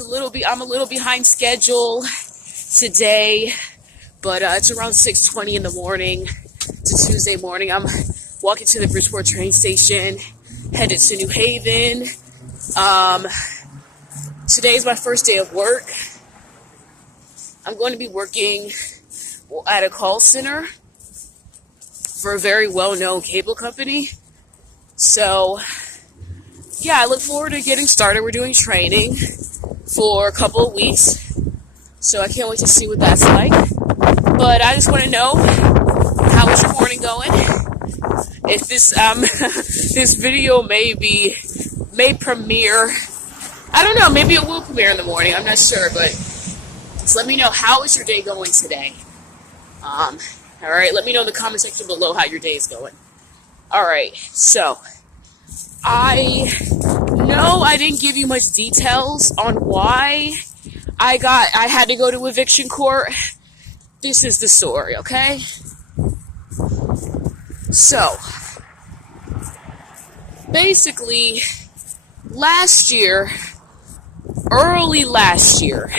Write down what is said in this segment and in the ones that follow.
I'm a little behind schedule today, but it's around 6:20 in the morning. It's a Tuesday morning. I'm walking to the Bridgeport train station, headed to New Haven. Today's my first day of work. I'm going to be working at a call center for a very well-known cable company. So, yeah, I look forward to getting started. We're doing training for a couple of weeks, so I can't wait to see what that's like. But I just want to know, how is your morning going? If this this video may premiere, I don't know, maybe it will premiere in the morning, I'm not sure, but just let me know, how is your day going today? Alright, let me know in the comment section below how your day is going. Alright, so I know I didn't give you much details on why I had to go to eviction court. This is the story, okay? So, basically, early last year,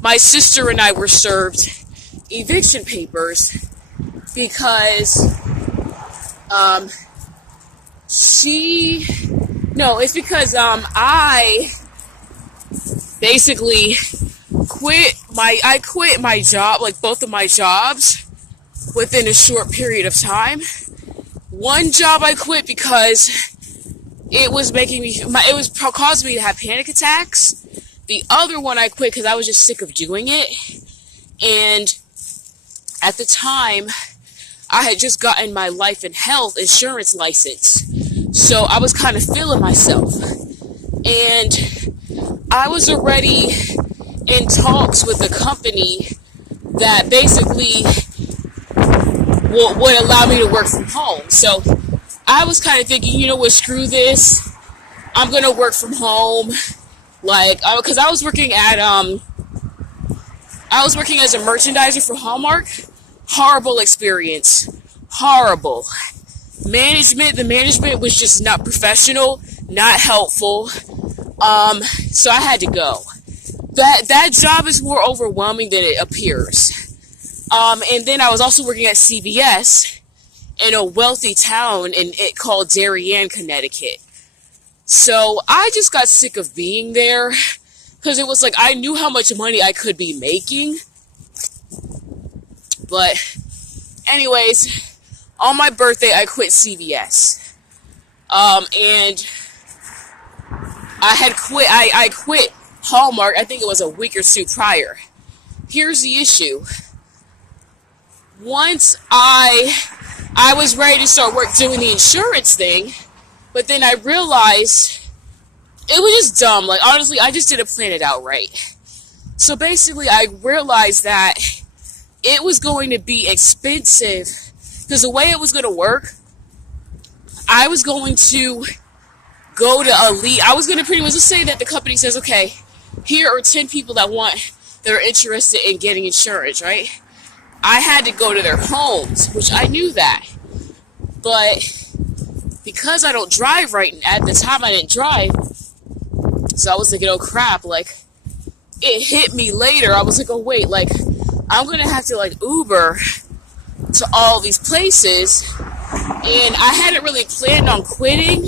my sister and I were served eviction papers because, I basically I quit my job, like both of my jobs, within a short period of time. One job I quit because it was causing me to have panic attacks. The other one I quit because I was just sick of doing it. And at the time, I had just gotten my life and health insurance license. So I was kind of feeling myself. And I was already in talks with a company that basically would allow me to work from home. So I was kind of thinking, you know what, screw this. I'm going to work from home. Because I was working as a merchandiser for Hallmark. Horrible experience. Horrible. The management was just not professional, not helpful. So I had to go. That job is more overwhelming than it appears. And then I was also working at CVS in a wealthy town called Darien, Connecticut. So I just got sick of being there because it was like I knew how much money I could be making. But anyways, on my birthday, I quit CVS. And I quit Hallmark, I think it was a week or two prior. Here's the issue. Once I was ready to start doing the insurance thing, but then I realized it was just dumb. Like, honestly, I just didn't plan it out right. So basically, I realized that it was going to be expensive because the way it was going to work, I was going to go to a lead. I was going to pretty much say that the company says, okay, here are 10 people that are interested in getting insurance, right? I had to go to their homes, which I knew that. But because I don't drive right, at the time I didn't drive, so I was thinking, oh crap, like, it hit me later. I was like, oh wait, like, I'm going to have to, like, Uber to all these places, and I hadn't really planned on quitting,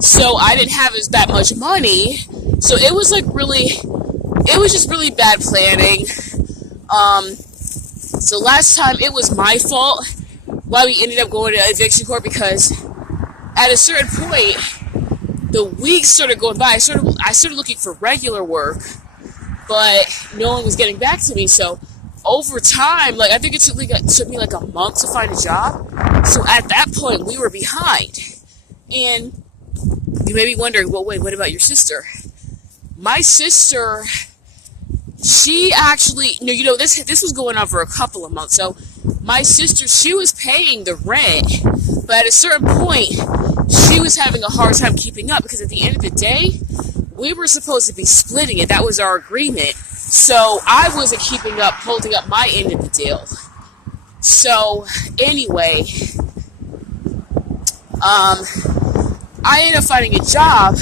so I didn't have that much money, so it was just really bad planning. So last time, it was my fault why we ended up going to eviction court, because at a certain point, the weeks started going by. I started looking for regular work, but no one was getting back to me. So over time, like, I think it took me like a month to find a job. So at that point, we were behind. And you may be wondering, well, wait, what about your sister? My sister, she actually, this was going on for a couple of months. So my sister, she was paying the rent, but at a certain point, she was having a hard time keeping up, because at the end of the day, we were supposed to be splitting it. That was our agreement. So I wasn't keeping up, holding up my end of the deal. So anyway, I ended up finding a job,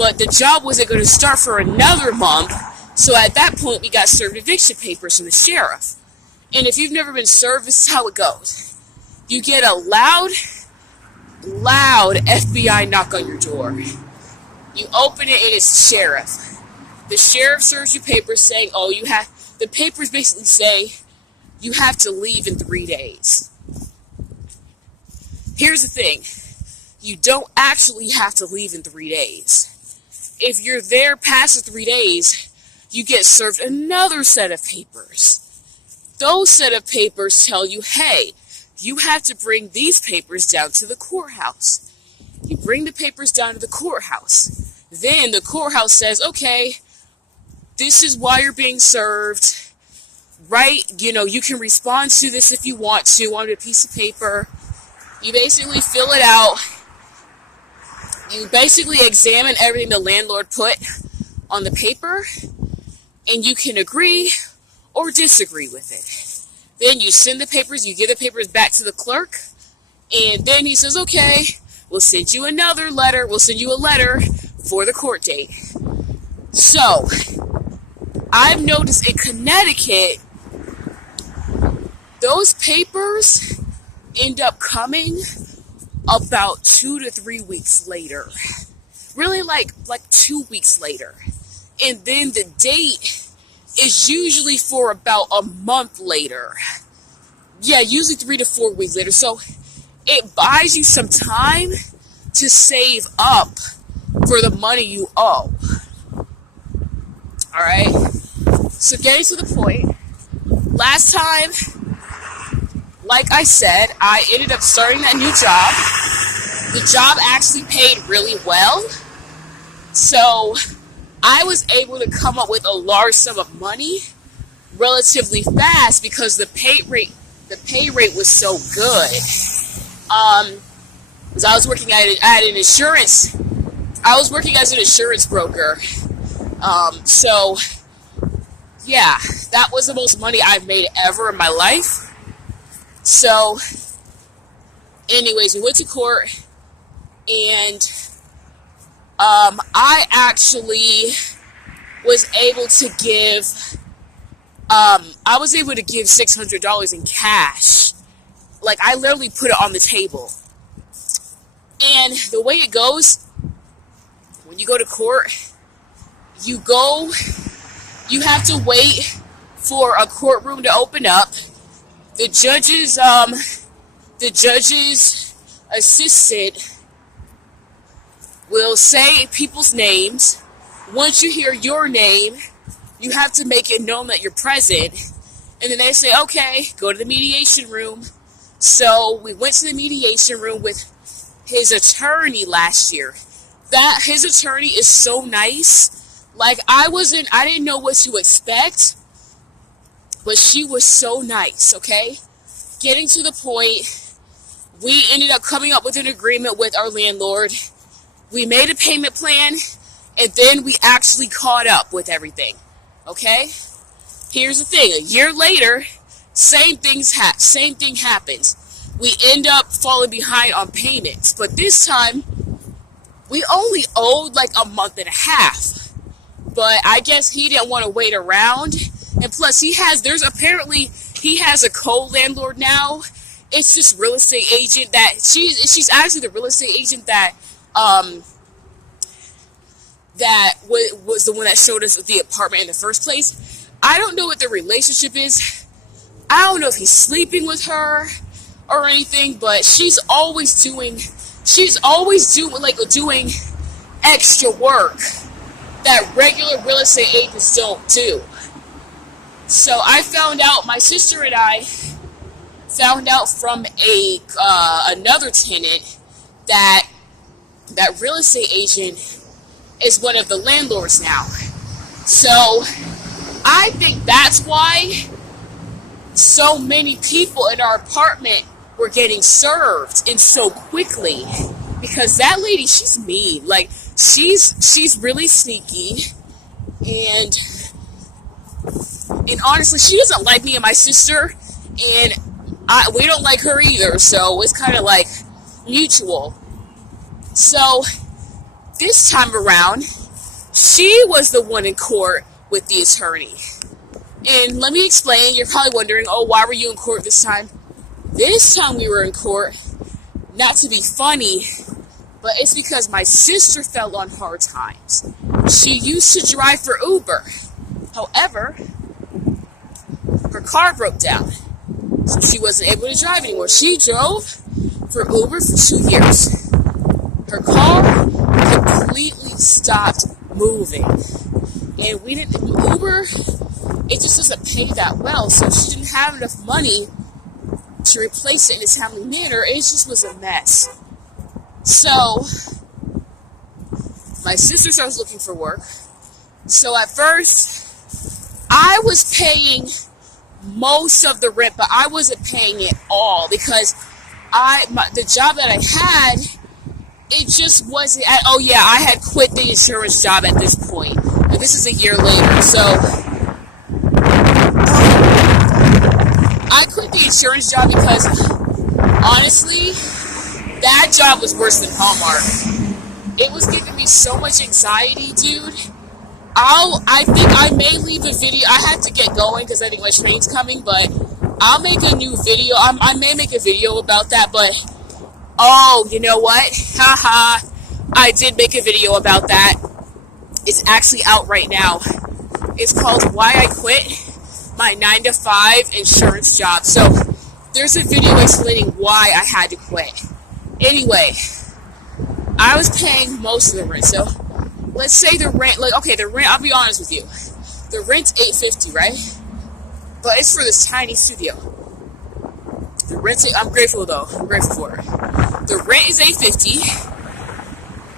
but the job wasn't going to start for another month. So at that point, we got served eviction papers from the sheriff. And if you've never been served, this is how it goes. You get a loud FBI knock on your door. You open it and it's the sheriff. The sheriff serves you papers saying, the papers basically say you have to leave in 3 days. Here's the thing. You don't actually have to leave in 3 days. If you're there past the 3 days, you get served another set of papers. Those set of papers tell you, hey, you have to bring these papers down to the courthouse. You bring the papers down to the courthouse. Then the courthouse says, okay, this is why you're being served. Right? You can respond to this if you want to on a piece of paper. You basically fill it out. You basically examine everything the landlord put on the paper, and you can agree or disagree with it. Then you send the papers, you give the papers back to the clerk, and then he says, okay, we'll send you another letter. We'll send you a letter for the court date. So, I've noticed in Connecticut, those papers end up coming about 2 to 3 weeks later. Really like 2 weeks later. And then the date is usually for about a month later. Yeah, usually 3 to 4 weeks later. So it buys you some time to save up for the money you owe. Alright? So getting to the point, last time, like I said, I ended up starting that new job. The job actually paid really well. So I was able to come up with a large sum of money relatively fast because the pay rate was so good. Because I was working at an insurance. I was working as an insurance broker. So yeah, that was the most money I've made ever in my life. So, anyways, we went to court, and I actually was able to give $600 in cash. Like, I literally put it on the table. And the way it goes, when you go to court, you have to wait for a courtroom to open up. The judge's assistant will say people's names. Once you hear your name, you have to make it known that you're present. And then they say, okay, go to the mediation room. So we went to the mediation room with his attorney last year. His attorney is so nice. Like, I didn't know what to expect. But she was so nice, okay? Getting to the point, we ended up coming up with an agreement with our landlord. We made a payment plan, and then we actually caught up with everything, okay? Here's the thing. A year later, same thing happens. We end up falling behind on payments. But this time, we only owed like a month and a half. But I guess he didn't want to wait around. And plus, he has a co-landlord now. It's this real estate agent that she's actually the real estate agent that was the one that showed us the apartment in the first place. I don't know what the relationship is. I don't know if he's sleeping with her or anything, but she's always doing extra work that regular real estate agents don't do. So my sister and I found out from another tenant that real estate agent is one of the landlords now. So I think that's why so many people in our apartment were getting served and so quickly, because that lady, she's mean. Like, she's really sneaky, and honestly, she doesn't like me and my sister, and we don't like her either, so it's kind of like mutual. So this time around, she was the one in court with the attorney. And let me explain. You're probably wondering, oh, why were you in court this time? This time we were in court, not to be funny, but it's because my sister fell on hard times. She used to drive for Uber. However, her car broke down, so she wasn't able to drive anymore. She drove for Uber for 2 years. Her car completely stopped moving. And Uber, it just doesn't pay that well, so she didn't have enough money to replace it in a timely manner. It just was a mess. So, my sister starts looking for work. So at first, I was paying most of the rent, but I wasn't paying it all because the job that I had, it just wasn't. I had quit the insurance job at this point, and this is a year later. So I quit the insurance job because honestly, that job was worse than Hallmark. It was giving me so much anxiety, dude. I think I may leave a video. I have to get going because I think my train's coming, but I'll make a new video. I may make a video about that, but oh, you know what? Haha. I did make a video about that. It's actually out right now. It's called Why I Quit My 9-to-5 Insurance Job. So there's a video explaining why I had to quit. Anyway, I was paying most of the rent. So let's say the rent, the rent, I'll be honest with you. The rent's $850, right? But it's for this tiny studio. The rent, I'm grateful though. I'm grateful for it. The rent is $850.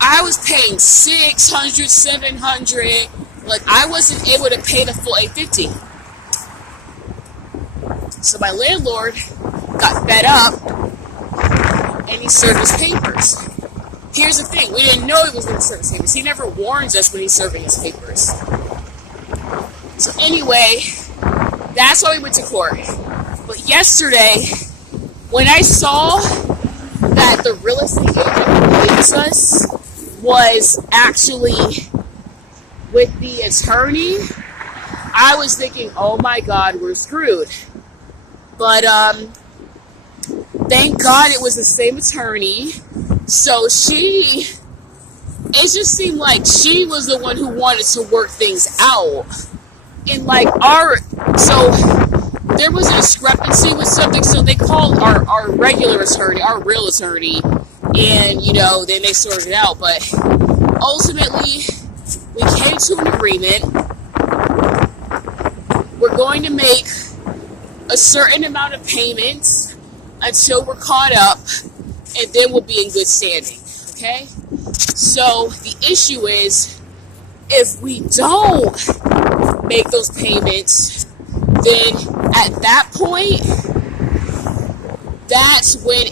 I was paying $600, $700. I wasn't able to pay the full $850. So my landlord got fed up and he served his papers. Here's the thing, we didn't know he was going to serve his papers. He never warns us when he's serving his papers. So anyway, that's why we went to court. But yesterday, when I saw that the real estate agent who hates us was actually with the attorney, I was thinking, oh my God, we're screwed. But thank God it was the same attorney. So it just seemed like she was the one who wanted to work things out. And so there was a discrepancy with something, so they called our regular attorney, our real attorney, and, then they sorted it out. But ultimately, we came to an agreement. We're going to make a certain amount of payments until we're caught up, and then we'll be in good standing, okay? So the issue is, if we don't make those payments, then at that point, that's when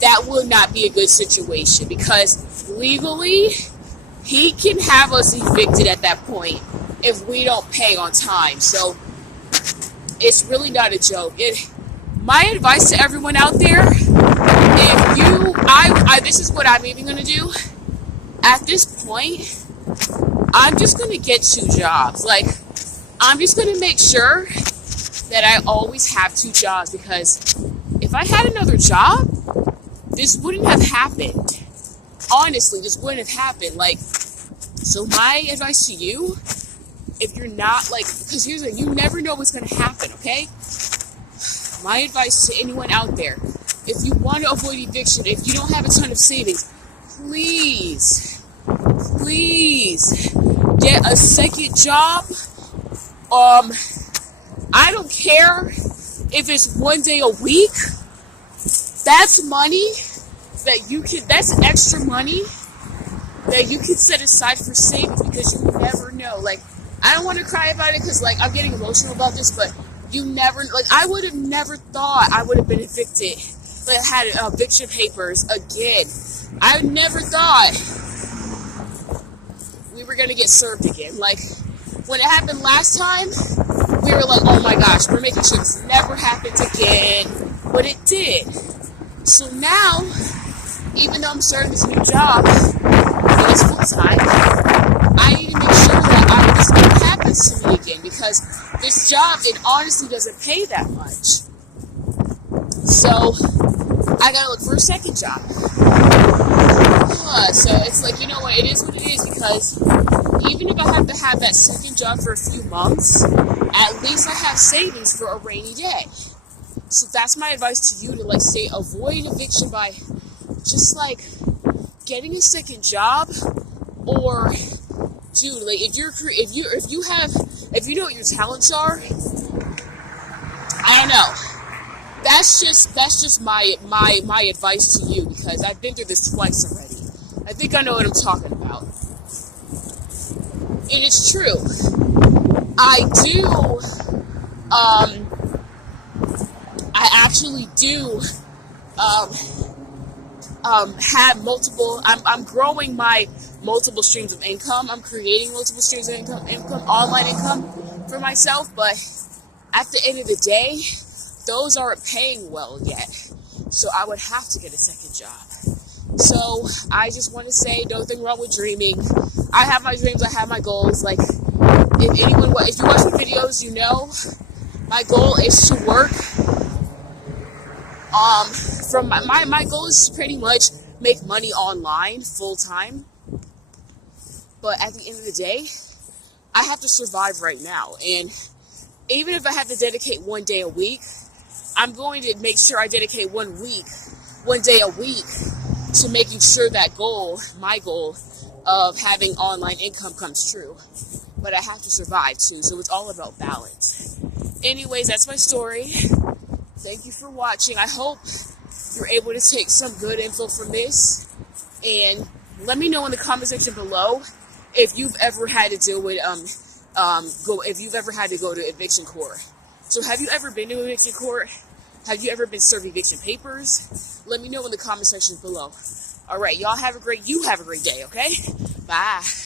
that will not be a good situation, because legally, he can have us evicted at that point if we don't pay on time. So it's really not a joke. My advice to everyone out there, this is what I'm even going to do. At this point, I'm just going to get 2 jobs. I'm just going to make sure that I always have 2 jobs, because if I had another job, this wouldn't have happened. Honestly, this wouldn't have happened. So my advice to you, if you're not, because here's the thing, you never know what's going to happen, okay? My advice to anyone out there, if you want to avoid eviction, if you don't have a ton of savings, please get a second job. I don't care if it's 1 day a week. That's money that's extra money that you can set aside for savings, because you never know. I don't want to cry about it because, I'm getting emotional about this, but you never, I would have never thought I would have been evicted, had eviction papers again. I never thought we were going to get served again. When it happened last time, we were oh my gosh, we're making sure this never happens again. But it did. So now, even though I'm starting this new job, doing this full time, I need to make sure that this never happens to me again, because this job, it honestly doesn't pay that much. So I gotta look for a second job. So it's like, you know what, it is what it is, because even if I have to have that second job for a few months, at least I have savings for a rainy day. So that's my advice to you, to like say avoid eviction by just like getting a second job, or dude, like if you know what your talents are, I don't know. That's just my advice to you, because I've been through this twice already. I think I know what I'm talking about. And it's true. I actually do have multiple, I'm growing my multiple streams of income. I'm creating multiple streams of income, online income for myself, but at the end of the day, those aren't paying well yet. So I would have to get a second job. So I just want to say, nothing wrong with dreaming. I have my dreams, I have my goals. Like, if you watch my videos, you know, my goal is to work. From my goal is to pretty much make money online full time. But at the end of the day, I have to survive right now. And even if I have to dedicate one day a week, I'm going to make sure I dedicate one day a week to making sure that my goal of having online income comes true. But I have to survive too, so it's all about balance. Anyways, that's my story. Thank you for watching. I hope you're able to take some good info from this. And let me know in the comment section below if you've ever had to deal with if you've ever had to go to eviction court. So have you ever been to eviction court? Have you ever been served eviction papers? Let me know in the comment section below. All right, y'all have a great day, okay? Bye.